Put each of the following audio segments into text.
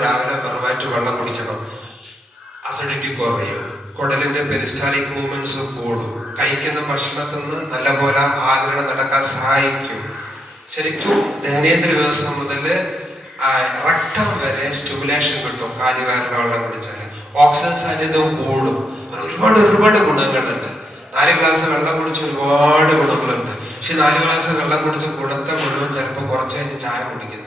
വെള്ളം കുടിക്കണം. അസിഡിറ്റി കുറയും. കുടലിന്റെ പെരിസ്റ്റാലിക് മൂവ്മെന്റ്സ് കൂടും. കഴിക്കുന്ന ഭക്ഷണത്തിൽ നിന്ന് നല്ലപോലെ ആഗ്രഹം നടക്കാൻ സഹായിക്കും. ശരിക്കും ദഹനേന്ദ്ര വ്യവസ്ഥ മുതൽ റക്തം വരെ സ്റ്റിമുലേഷൻ കിട്ടും. കാര്യവാരുടെ വെള്ളം കുടിച്ചാൽ ഓക്സിജൻ സാന്നിധ്യം കൂടും. ഒരുപാട് ഒരുപാട് ഗുണങ്ങളുണ്ട്. നാല് ഗ്ലാസ് വെള്ളം കുടിച്ച് ഒരുപാട് ഗുണങ്ങളുണ്ട്. പക്ഷെ നാല് ഗ്ലാസ് വെള്ളം കുടിച്ച് ഗുണത്തെ മുഴുവൻ ചിലപ്പോൾ കുറച്ച് കഴിഞ്ഞ് ചായ കുടിക്കുന്നത്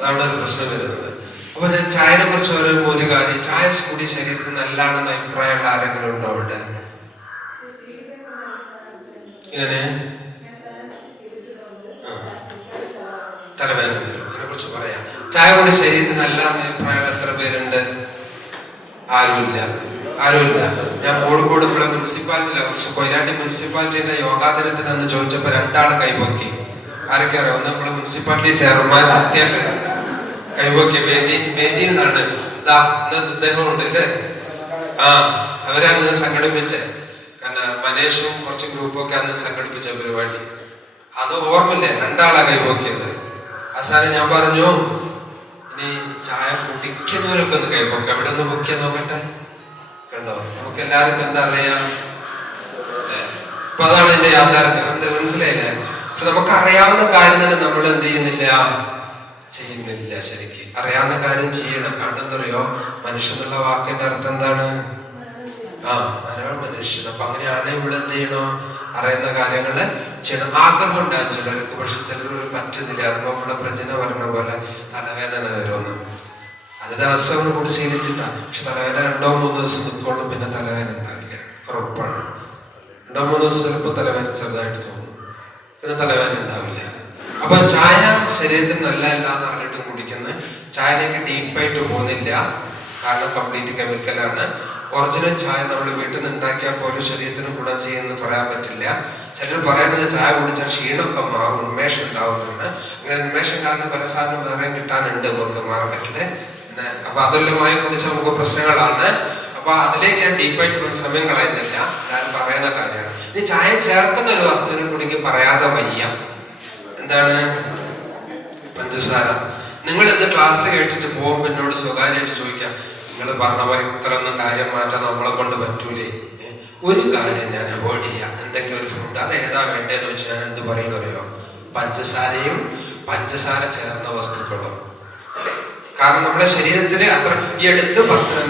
അതാണ് ഒരു പ്രശ്നം വരുന്നത്. അപ്പൊ ഞാൻ ചായനെ കുറിച്ച് പറയുമ്പോൾ ഒരു കാര്യം ചായ കൂടി ശരീരത്തിന് നല്ലതാണെന്ന് അഭിപ്രായമുള്ള ആരെങ്കിലും ഉണ്ടോ അവിടെ? ഇങ്ങനെ തലവേദന അതിനെ കുറിച്ച് പറയാം. ചായ കൂടി ശരീരത്തിന് നല്ലതാണെന്ന് അഭിപ്രായമുള്ള എത്ര പേരുണ്ട്? ആരുമില്ല. ആരുമില്ല. ഞാൻ കോഴിക്കോട് ഇവിടെ മുനിസിപ്പാലിറ്റി കൊയിലാണ്ടി മുനിസിപ്പാലിറ്റിയുടെ യോഗാ ദിനത്തിന് അന്ന് ചോദിച്ചപ്പോ രണ്ടാൾ കൈപൊക്കി. ആരൊക്കെ അറിയാം? ഒന്ന് നമ്മുടെ മുനിസിപ്പാലിറ്റി ചെയർമാൻ സത്യൊക്കെ കൈപൊക്കി വേദി വേദിയിൽ എന്നാണ്. ദാ ഇന്ന് ഇദ്ദേഹം അല്ലേ? ആ അവരാണ് സംഘടിപ്പിച്ച. കാരണം മനേഷും കുറച്ച് ഗ്രൂപ്പൊക്കെ അന്ന് സംഘടിപ്പിച്ച പരിപാടി. അത് ഓർമ്മില്ലേ രണ്ടാളാ കൈപോക്കിയത് അവസാനം ഞാൻ പറഞ്ഞു ഇനി ചായ കുടിക്കുന്നവരൊക്കെ ഒന്ന് കൈപോക്കാം എവിടെ ഒന്ന് പൊക്കിയ നോക്കട്ടെ കണ്ടോ? നമുക്ക് എല്ലാവർക്കും എന്താ അറിയാം? ഇപ്പൊ അതാണ് എന്റെ യാഥാർത്ഥ്യം. മനസ്സിലായില്ലേ? പക്ഷെ നമുക്ക് അറിയാവുന്ന കാര്യം തന്നെ നമ്മൾ എന്ത് ചെയ്യുന്നില്ല. ചെയ്യുന്നില്ല ശരിക്ക്. അറിയാവുന്ന കാര്യം ചെയ്യണം. കാരണം എന്താ അറിയോ മനുഷ്യൻ എന്നുള്ള വാക്കിന്റെ അർത്ഥം എന്താണ്? ആ മലയാളം മനുഷ്യൻ. അപ്പൊ അങ്ങനെയാണ് ഇവിടെ എന്ത് ചെയ്യണോ? അറിയുന്ന കാര്യങ്ങൾ ചെയ്യണം. ആഗ്രഹം ഉണ്ടാകും ചിലർക്ക്. പക്ഷെ ചിലർ പറ്റുന്നില്ല അതിപ്പോ നമ്മുടെ പ്രജന പറഞ്ഞ പോലെ തലവേദന വരുമെന്ന്. അത് ദിവസം കൂടി ശീലിച്ചിട്ടാ. പക്ഷെ തലവേദന രണ്ടോ മൂന്ന് ദിവസം നിൽക്കുള്ളൂ. പിന്നെ തലവേദന ഉണ്ടാവില്ല. ഉറപ്പാണ്. രണ്ടോ മൂന്ന് ദിവസം ചിലപ്പോൾ തലവേദന ചെറുതായിട്ട് തോന്നും. പിന്നെ തലവേദന ഉണ്ടാവില്ല. അപ്പൊ ചായ ശരീരത്തിന് നല്ലതല്ല എന്ന് പറഞ്ഞിട്ട് കുടിക്കുന്നത്. ചായയിലേക്ക് ഡീപ്പായിട്ട് പോകുന്നില്ല. കാരണം കംപ്ലീറ്റ് കെമിക്കലാണ് ഒറിജിനൽ ചായ നമ്മൾ വീട്ടിൽ നിന്ന് ഉണ്ടാക്കിയാൽ പോലും ശരീരത്തിന് ഗുണം ചെയ്യുമെന്ന് പറയാൻ പറ്റില്ല. ചിലർ പറയുന്നത് ചായ കുടിച്ചാൽ ക്ഷീണമൊക്കെ മാറും ഉന്മേഷം ഉണ്ടാവുന്നുണ്ട് അങ്ങനെ ഉന്മേഷം കാരണം പല സാധനം വേറെ കിട്ടാനുണ്ട് നമുക്ക് മാർക്കറ്റിൽ അപ്പൊ അതെല്ലാം കുടിച്ച നമുക്ക് പ്രശ്നങ്ങളാണ്. അപ്പൊ അതിലേക്ക് ഞാൻ ഡീപ്പായിട്ട് പോകുന്ന സമയം ഞാൻ പറയുന്ന കാര്യമാണ്. ഇനി ചായ ചേർക്കുന്ന ഒരു വസ്തുവിനെ കൂടി പറയാതെ വയ്യ. എന്താണ്? പഞ്ചസാര നിങ്ങൾ ഇന്ന് ക്ലാസ് കേട്ടിട്ട് പോകുമ്പോൾ എന്നോട് സ്വകാര്യമായിട്ട് ചോദിക്കാം നിങ്ങൾ പറഞ്ഞ പോലെ ഇത്ര ഒന്നും കാര്യം മാറ്റാൻ നമ്മളെ കൊണ്ട് പറ്റൂലേ? ഒരു കാര്യം ഞാൻ അവോയ്ഡ് ചെയ്യാം. എന്തെങ്കിലും ഒരു ഫുഡ് അത് ഏതാ വേണ്ടതെന്ന് വെച്ചാൽ ഞാൻ എന്ത് പറയും അറിയോ പഞ്ചസാരയും പഞ്ചസാര ചേർന്ന വസ്തുക്കളും. കാരണം നമ്മുടെ ശരീരത്തിന് അത്ര ഈ അടുത്ത്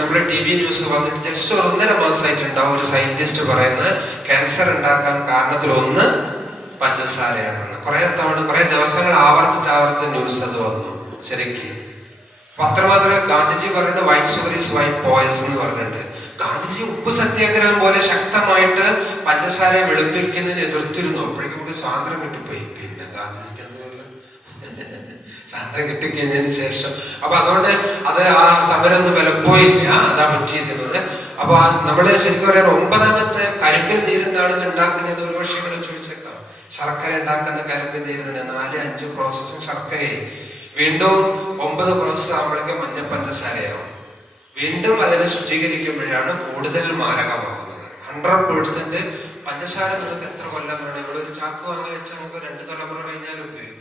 നമ്മുടെ ടി വി ന്യൂസ് വന്നിട്ട് ജസ്റ്റ് ഒന്നര മാസമായിട്ടുണ്ടാവും ഒരു സയന്റിസ്റ്റ് പറയുന്നത് ക്യാൻസർ ഉണ്ടാക്കാൻ കാരണത്തിൽ ഒന്ന് പഞ്ചസാരയാണെന്ന് കുറെ തവണ കുറെ ദിവസങ്ങൾ ആവർത്തിച്ച് ആവർത്തിച്ച് ന്യൂസ് അത് വന്നു. ശരിക്ക്. പത്രമാത്ര ഗാന്ധിജി പറഞ്ഞിട്ട് വൈറ്റ് ഷുഗർ വൈറ്റ് പോയസ് എന്ന് പറഞ്ഞിട്ടുണ്ട് ഗാന്ധിജി ഉപ്പ് സത്യാഗ്രഹം പോലെ ശക്തമായിട്ട് പഞ്ചസാര വെളുപ്പിക്കുന്നതിന് എതിർത്തിരുന്നു. അപ്പോഴേക്കും നമുക്ക് സ്വാതന്ത്ര്യം കിട്ടിപ്പോയി. പിന്നെ ഗാന്ധിജിക്ക് സ്വാതന്ത്ര്യം കിട്ടിക്കഴിഞ്ഞതിന് ശേഷം. അപ്പൊ അതുകൊണ്ട് അത് ആ സമരം ഒന്നും വിലപ്പോയില്ല. അതാ പറ്റിയിരുന്നത് അപ്പൊ നമ്മൾ ശരിക്കും പറയാൻ ഒമ്പതാമത്തെ കരിമ്പിൽ നീരെന്താണ് ഉണ്ടാക്കുന്നത് ഒരു പക്ഷേ നിങ്ങൾ ചോദിച്ചേക്കാം. ശർക്കര ഉണ്ടാക്കുന്ന കരിമ്പിൽ നീരിന് നാല് അഞ്ച് പ്രോസസ്സും ശർക്കരയായി വീണ്ടും ഒമ്പത് പ്രോസസ്സ് ആകുമ്പോഴേക്കും മഞ്ഞ പഞ്ചസാരയാവും വീണ്ടും അതിനെ ശുചീകരിക്കുമ്പോഴാണ് കൂടുതൽ മാരകമാകുന്നത്. ഹൺഡ്രഡ് പേഴ്സെന്റ് പഞ്ചസാര നിങ്ങൾക്ക് എത്ര കൊല്ലം വേണം? ഇവിടെ ഒരു ചാക്ക് വാങ്ങി വെച്ചാൽ നമുക്ക് രണ്ട് തലമുറ കഴിഞ്ഞാൽ ഉപയോഗിക്കും.